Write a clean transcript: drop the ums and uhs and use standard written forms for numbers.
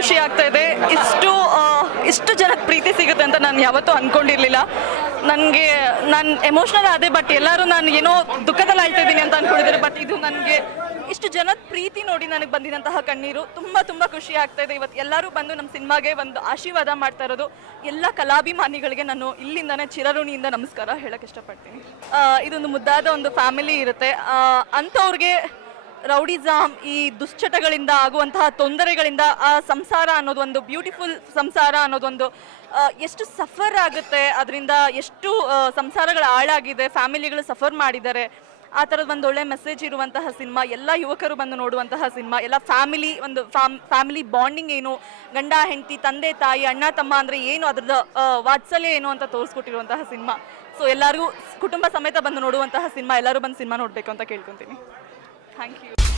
ಖುಷಿ ಆಗ್ತಾ ಇದೆ. ಇಷ್ಟು ಜನಕ್ಕೆ ಪ್ರೀತಿ ಸಿಗುತ್ತೆ ಅಂತ ನಾನು ಯಾವತ್ತೂ ಅಂದ್ಕೊಂಡಿರಲಿಲ್ಲ. ನಾನು ಎಮೋಷ್ನಲ್ ಆದೆ, ಬಟ್ ಎಲ್ಲರೂ ನಾನು ಏನೋ ದುಃಖದಲ್ಲಿ ಆಳ್ತಾ ಇದ್ದೀನಿ ಅಂತ ಅಂದ್ಕೊಂಡಿದ್ದಾರೆ. ಬಟ್ ಇದು ನನಗೆ ಇಷ್ಟು ಜನದ ಪ್ರೀತಿ ನೋಡಿ ನನಗೆ ಬಂದಿದಂತಹ ಕಣ್ಣೀರು ತುಂಬ ಖುಷಿ ಆಗ್ತಾ ಇದೆ. ಇವತ್ತು ಎಲ್ಲರೂ ಬಂದು ನಮ್ಮ ಸಿನಿಮಾಗೆ ಒಂದು ಆಶೀರ್ವಾದ ಮಾಡ್ತಾ ಇರೋದು. ಎಲ್ಲ ಕಲಾಭಿಮಾನಿಗಳಿಗೆ ನಾನು ಇಲ್ಲಿಂದನೇ ಚಿರಋಣಿಯಿಂದ ನಮಸ್ಕಾರ ಹೇಳಕ್ಕೆ ಇಷ್ಟಪಡ್ತೀನಿ. ಇದೊಂದು ಮುದ್ದಾದ ಒಂದು ಫ್ಯಾಮಿಲಿ ಇರುತ್ತೆ. ಅಂಥವ್ರಿಗೆ ರೌಡಿಸಮ್, ಈ ದುಶ್ಚಟಗಳಿಂದ ಆಗುವಂತಹ ತೊಂದರೆಗಳಿಂದ ಆ ಸಂಸಾರ ಅನ್ನೋದು ಒಂದು ಬ್ಯೂಟಿಫುಲ್ ಸಂಸಾರ ಅನ್ನೋದೊಂದು ಎಷ್ಟು ಸಫರ್ ಆಗುತ್ತೆ, ಅದರಿಂದ ಎಷ್ಟು ಸಂಸಾರಗಳು ಹಾಳಾಗಿದೆ, ಫ್ಯಾಮಿಲಿಗಳು ಸಫರ್ ಮಾಡಿದ್ದಾರೆ. ಆ ಥರದ ಒಂದು ಒಳ್ಳೆ ಮೆಸೇಜ್ ಇರುವಂತಹ ಸಿನಿಮಾ, ಎಲ್ಲ ಯುವಕರು ಬಂದು ನೋಡುವಂತಹ ಸಿನಿಮಾ. ಎಲ್ಲ ಫ್ಯಾಮಿಲಿ ಒಂದು ಫ್ಯಾಮಿಲಿ ಬಾಂಡಿಂಗ್ ಏನು, ಗಂಡ ಹೆಂಡತಿ, ತಂದೆ ತಾಯಿ, ಅಣ್ಣ ತಮ್ಮ ಅಂದರೆ ಏನು, ಅದ್ರದ್ದು ವಾತ್ಸಲ್ಯ ಏನು ಅಂತ ತೋರಿಸ್ಕೊಟ್ಟಿರುವಂತಹ ಸಿನಿಮಾ. ಸೊ ಎಲ್ಲರಿಗೂ ಕುಟುಂಬ ಸಮೇತ ಬಂದು ನೋಡುವಂತಹ ಸಿನಿಮಾ. ಎಲ್ಲರೂ ಬಂದು ಸಿನಿಮಾ ನೋಡಬೇಕು ಅಂತ ಕೇಳ್ಕೊತೀನಿ. Thank you.